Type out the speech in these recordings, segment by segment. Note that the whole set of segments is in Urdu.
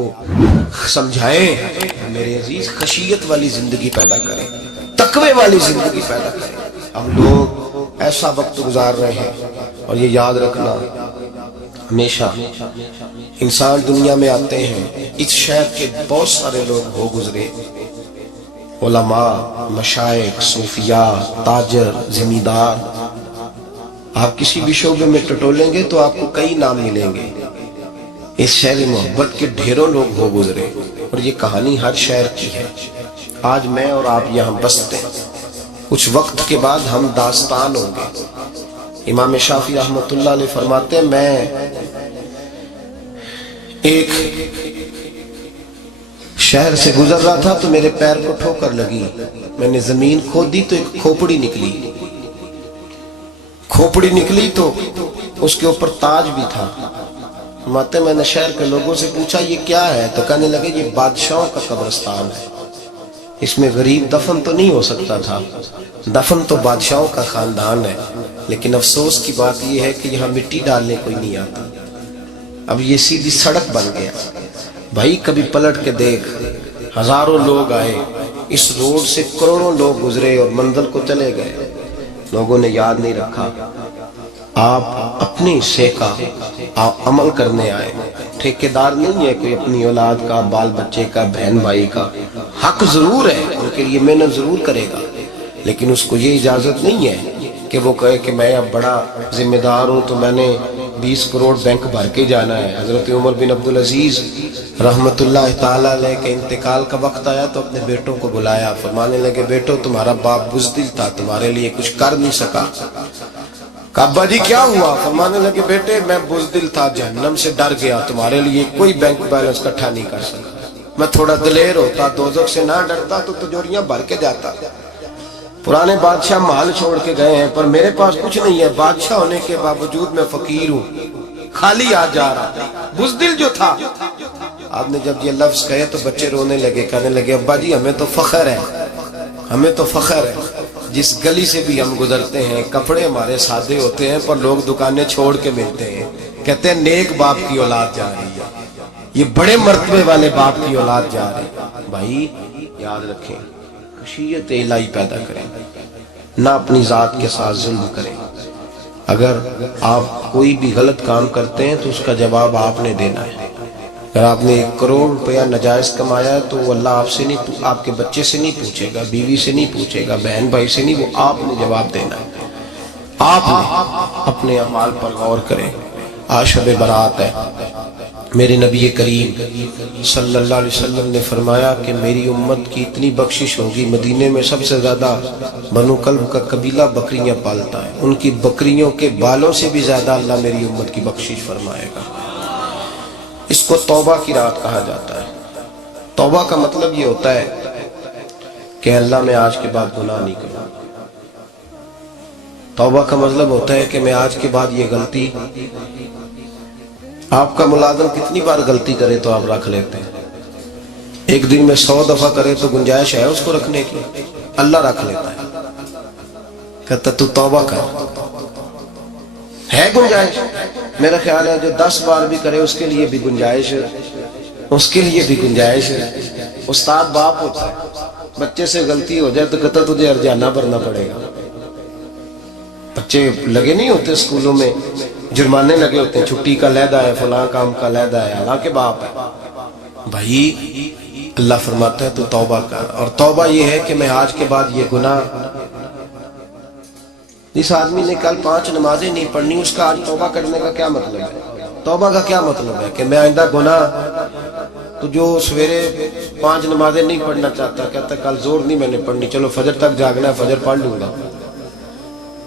کو سمجھائیں میرے عزیز خشیت والی زندگی پیدا کریں، تقوی والی زندگی پیدا کریں۔ ہم لوگ ایسا وقت گزار رہے ہیں، اور یہ یاد رکھنا ہمیشہ انسان دنیا میں آتے ہیں، اس شہر کے بہت سارے لوگ ہو گزرے، علماء، مشائخ، صوفیاء، تاجر، زمیندار۔ آپ کسی بھی شعبے میں ٹٹولیں گے تو آپ کو کئی نام ملیں گے۔ اس شہر محبت کے ڈھیروں لوگ ہو گزرے، اور یہ کہانی ہر شہر کی ہے۔ آج میں اور آپ یہاں بستے ہیں، کچھ وقت کے بعد ہم داستان ہوں گے۔ امام شافعی رحمۃ اللہ علیہ فرماتے ہیں، میں ایک شہر سے گزر رہا تھا تو میرے پیر کو ٹھوکر لگی، میں نے زمین کھودی تو ایک کھوپڑی نکلی تو اس کے اوپر تاج بھی تھا۔ فرماتے میں نے شہر کے لوگوں سے پوچھا یہ کیا ہے، تو کہنے لگے یہ بادشاہوں کا قبرستان ہے، اس میں غریب دفن تو نہیں ہو سکتا تھا، دفن تو بادشاہوں کا خاندان ہے، لیکن افسوس کی بات یہ ہے کہ یہاں مٹی ڈالنے کوئی نہیں آتا، اب یہ سیدھی سڑک بن گیا۔ بھائی کبھی پلٹ کے دیکھ، ہزاروں لوگ آئے، اس روڈ سے کروڑوں لوگ گزرے اور منزل کو چلے گئے، لوگوں نے یاد نہیں رکھا۔ آپ اپنی حصے کا عمل کرنے آئے، ٹھیکیدار نہیں ہے کوئی اپنی اولاد کا، بال بچے کا، بہن بھائی کا۔ حق ضرور ہے، ان کے لیے محنت ضرور کرے گا، لیکن اس کو یہ اجازت نہیں ہے کہ وہ کہے کہ میں اب بڑا ذمہ دار ہوں تو میں نے 20 کروڑ بینک بھر کے جانا ہے۔ حضرت عمر بن عبدالعزیز رحمت اللہ تعالیٰ علیہ کے انتقال کا وقت آیا تو اپنے بیٹوں کو بلایا، فرمانے لگے بیٹو تمہارا باپ بزدل تھا، تمہارے لیے کچھ کر نہیں سکا۔ کہا ابا جی کیا ہوا؟ فرمانے لگے بیٹے میں بزدل تھا، جہنم سے ڈر گیا، تمہارے لیے کوئی بینک بیلنس اکٹھا نہیں کر سکا، میں تھوڑا دلیر ہوتا، دوزخ سے نہ ڈرتا تو تجوریاں بھر کے جاتا۔ پرانے بادشاہ محل چھوڑ کے گئے ہیں، پر میرے پاس کچھ نہیں ہے، بادشاہ ہونے کے باوجود میں فقیر ہوں، خالی آ جا رہا، بزدل جو تھا۔ آپ نے جب یہ لفظ کہے تو بچے رونے لگے، کہنے لگے ابا جی ہمیں تو فخر ہے، ہمیں تو فخر ہے، جس گلی سے بھی ہم گزرتے ہیں کپڑے ہمارے سادے ہوتے ہیں، پر لوگ دکانیں چھوڑ کے ملتے ہیں، کہتے ہیں نیک باپ کی اولاد جا رہی ہے، یہ بڑے مرتبے والے باپ کی اولاد جا رہی ہے۔ بھائی یاد رکھیں، خشیت الہی پیدا کریں، نہ اپنی ذات کے ساتھ ظلم کریں۔ اگر آپ کوئی بھی غلط کام کرتے ہیں تو اس کا جواب آپ نے دینا ہے۔ اگر آپ نے 1 کروڑ روپیہ ناجائز کمایا ہے تو وہ اللہ آپ سے نہیں، آپ کے بچے سے نہیں پوچھے گا، بیوی سے نہیں پوچھے گا، بہن بھائی سے نہیں، وہ آپ نے جواب دینا ہے۔ آپ نے اپنے اعمال پر غور کریں۔ آج شب برات ہے، میرے نبی کریم صلی اللہ علیہ وسلم نے فرمایا کہ میری امت کی اتنی بخشش ہوگی، مدینے میں سب سے زیادہ بنو کلب کا قبیلہ بکریاں پالتا ہے، ان کی بکریوں کے بالوں سے بھی زیادہ اللہ میری امت کی بخشش فرمائے گا۔ اس کو توبہ کی رات کہا جاتا ہے۔ توبہ کا مطلب یہ ہوتا ہے کہ اللہ میں آج کے بعد گناہ نہیں کروں۔ توبہ کا مطلب ہوتا ہے کہ میں آج کے بعد یہ غلطی، آپ کا ملازم کتنی بار غلطی کرے تو آپ رکھ لیتے ہیں، ایک دن میں 100 دفعہ کرے تو گنجائش ہے اس کو رکھنے کی؟ اللہ رکھ لیتا ہے، کہتا تو توبہ کر، ہے گنجائش؟ میرا خیال ہے جو 10 بار بھی کرے اس کے لیے بھی گنجائش ہے، اس کے لیے بھی گنجائش ہے۔ استاد باپ ہوتا ہے، بچے سے غلطی ہو جائے تو کہتا تجھے ارجانہ بھرنا پڑے گا۔ بچے لگے نہیں ہوتے اسکولوں میں، جرمانے لگے ہوتے ہیں، چھٹی کا لیدا ہے، فلاں کام کا لیدا ہے، حالانکہ باپ ہے۔ بھائی اللہ فرماتا ہے تو توبہ کر، اور توبہ یہ ہے کہ میں آج کے بعد یہ گناہ، اس آدمی نے کل 5 نمازیں نہیں پڑھنی، اس کا آج توبہ کرنے کا کیا مطلب ہے؟ توبہ کا کیا مطلب ہے کہ میں آئندہ گناہ، تو جو سویرے 5 نمازیں نہیں پڑھنا چاہتا، کہتا کل زور نہیں میں نے پڑھنی، چلو فجر تک جاگنا ہے، فجر پڑھ لوں گا،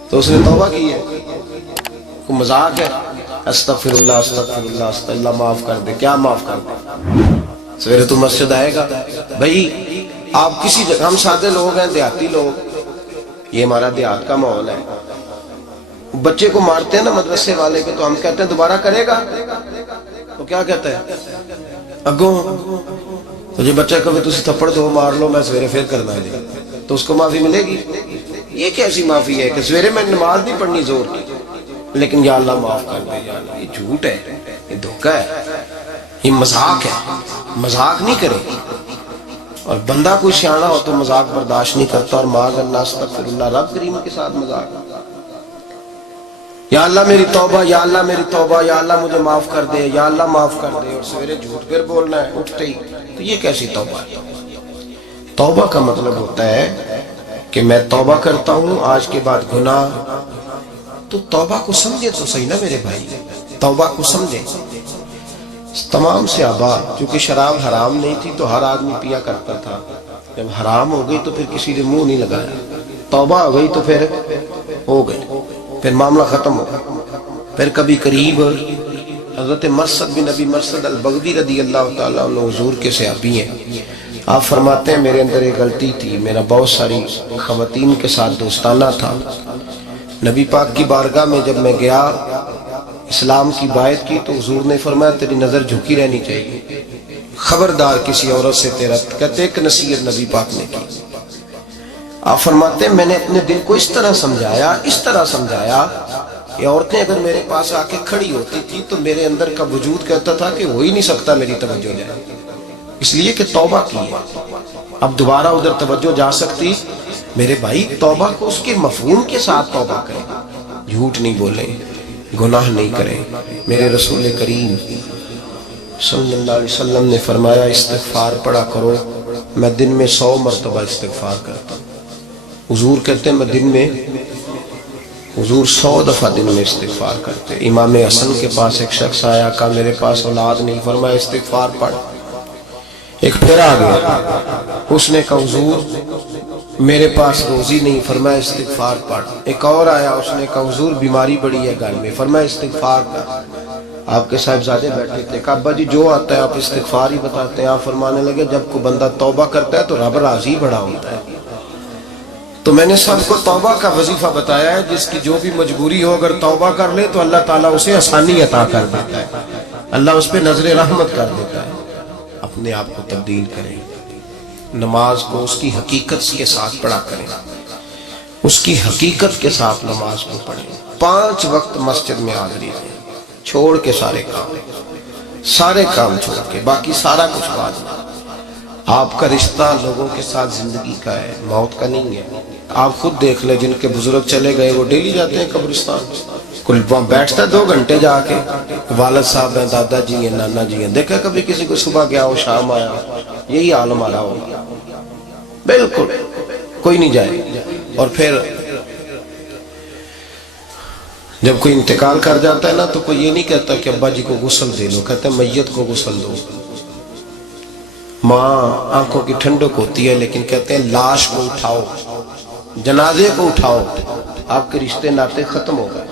تو اس نے توبہ کی ہے؟ کوئی مذاق ہے؟ استغفر اللہ استغفر اللہ استغفر اللہ، معاف کر دے، کیا معاف کر دے؟ سویرے تو مسجد آئے گا؟ بھائی آپ کسی جگہ، ہم سادے لوگ ہیں، دیہاتی لوگ، یہ ہمارا دیہات کا ماحول ہے، بچے کو مارتے ہیں نا مدرسے والے کے، تو ہم کہتے ہیں دوبارہ کرے گا؟ تو کیا کہتا ہے اگوں، تو جو بچہ کبھی تسی تھپڑ دو مار لو، میں سویرے پھر کرنا ہے، تو اس کو معافی ملے گی؟ یہ کیسی معافی ہے کہ سویرے میں نماز نہیں پڑھنی زور کی، لیکن یا اللہ معاف کر دے، یا اللہ، یہ جھوٹ ہے، یہ دھوکہ ہے، یہ مذاق ہے، مذاق نہیں کرے. اور بندہ کوئی سیانا ہو تو مذاق برداشت نہیں کرتا، اور معاذ اللہ استغفر اللہ، رب کریم کے ساتھ مذاق. یا اللہ میری توبہ، یا اللہ میری توبہ، یا اللہ مجھے معاف کر دے، یا اللہ معاف کر دے، اور سویرے جھوٹ پھر بولنا ہے اٹھتے ہی. تو یہ کیسی توبہ ہے؟ توبہ کا مطلب ہوتا ہے کہ میں توبہ کرتا ہوں آج کے بعد گناہ. تو توبہ کو سمجھے تو صحیح نا میرے بھائی، توبہ کو سمجھے. تمام صحابہ، چونکہ شراب حرام نہیں تھی تو ہر آدمی پیا کرتا تھا. جب حرام ہو گئی تو پھر کسی نے منہ نہیں لگایا. توبہ ہو گئی تو پھر ہو گئی، پھر معاملہ ختم ہو گیا. پھر کبھی قریب حضرت مرثد بن ابی مرثد البغوی رضی اللہ تعالیٰ عنہ حضور کے صحابی ہیں. آپ فرماتے ہیں میرے اندر ایک غلطی تھی، میرا بہت ساری خواتین کے ساتھ دوستانہ تھا. نبی پاک کی بارگاہ میں جب میں گیا اسلام کی بائعت کی تو حضور نے فرمایا تیری نظر جھکی رہنی چاہیے، خبردار کسی عورت سے تیرا. کہتے ایک نصیحت نبی پاک نے کی. آپ فرماتے ہیں میں نے اپنے دل کو اس طرح سمجھایا کہ عورتیں اگر میرے پاس آ کے کھڑی ہوتی تھی تو میرے اندر کا وجود کہتا تھا کہ ہو ہی نہیں سکتا میری توجہ جائے، اس لیے کہ توبہ کی ہے. اب دوبارہ ادھر توجہ جا سکتی. میرے بھائی توبہ کو اس کے مفہوم کے ساتھ توبہ کریں، جھوٹ نہیں بولیں، گناہ نہیں کریں. میرے رسول کریم صلی اللہ علیہ وسلم نے فرمایا استغفار پڑھا کرو. میں دن میں 100 مرتبہ استغفار کرتا ہوں. حضور کہتے ہیں میں دن میں، حضور 100 دفعہ دن میں استغفار کرتے. امام حسن کے پاس ایک شخص آیا، کہا میرے پاس اولاد نہیں، فرمایا استغفار پڑھ. ایک پھر آ گیا، اس نے کہا حضور میرے پاس روزی نہیں، فرمایا استغفار پڑھ. ایک اور آیا، اس نے کہا حضور بیماری بڑی ہے گھر میں، فرمایا استغفار پڑھ. آپ کے صاحبزادے بیٹھے تھے، کہا ابا جی جو آتا ہے آپ استغفار ہی بتاتے ہیں. آپ فرمانے لگے جب کوئی بندہ توبہ کرتا ہے تو رب راضی بڑا ہوتا ہے. تو میں نے سب کو توبہ کا وظیفہ بتایا ہے، جس کی جو بھی مجبوری ہو اگر توبہ کر لے تو اللہ تعالیٰ اسے آسانی عطا کر دیتا ہے، اللہ اس پہ نظر رحمت کر دیتا ہے. اپنے آپ کو تبدیل کریں، نماز کو اس کی حقیقت کے ساتھ پڑھا کریں، اس کی حقیقت کے ساتھ نماز کو پڑھیں. 5 وقت مسجد میں حاضری دیں، چھوڑ کے سارے کام چھوڑ کے، باقی سارا کچھ بعد میں. آپ کا رشتہ لوگوں کے ساتھ زندگی کا ہے، موت کا نہیں ہے. آپ خود دیکھ لیں جن کے بزرگ چلے گئے وہ ڈیلی جاتے ہیں قبرستان، کوئی بیٹھتا 2 گھنٹے جا کے، والد صاحب ہیں، دادا جی ہیں، نانا جی ہیں. دیکھا کبھی کسی کو صبح گیا ہو شام آیا؟ یہی حال ہمارا ہوگا، بالکل کوئی نہیں جائے. اور پھر جب کوئی انتقال کر جاتا ہے نا تو کوئی یہ نہیں کہتا کہ ابا جی کو غسل دے لو، کہتے ہیں میت کو غسل دو. ماں آنکھوں کی ٹھنڈک ہوتی ہے لیکن کہتے ہیں لاش کو اٹھاؤ، جنازے کو اٹھاؤ. آپ کے رشتے ناطے ختم ہو گئے.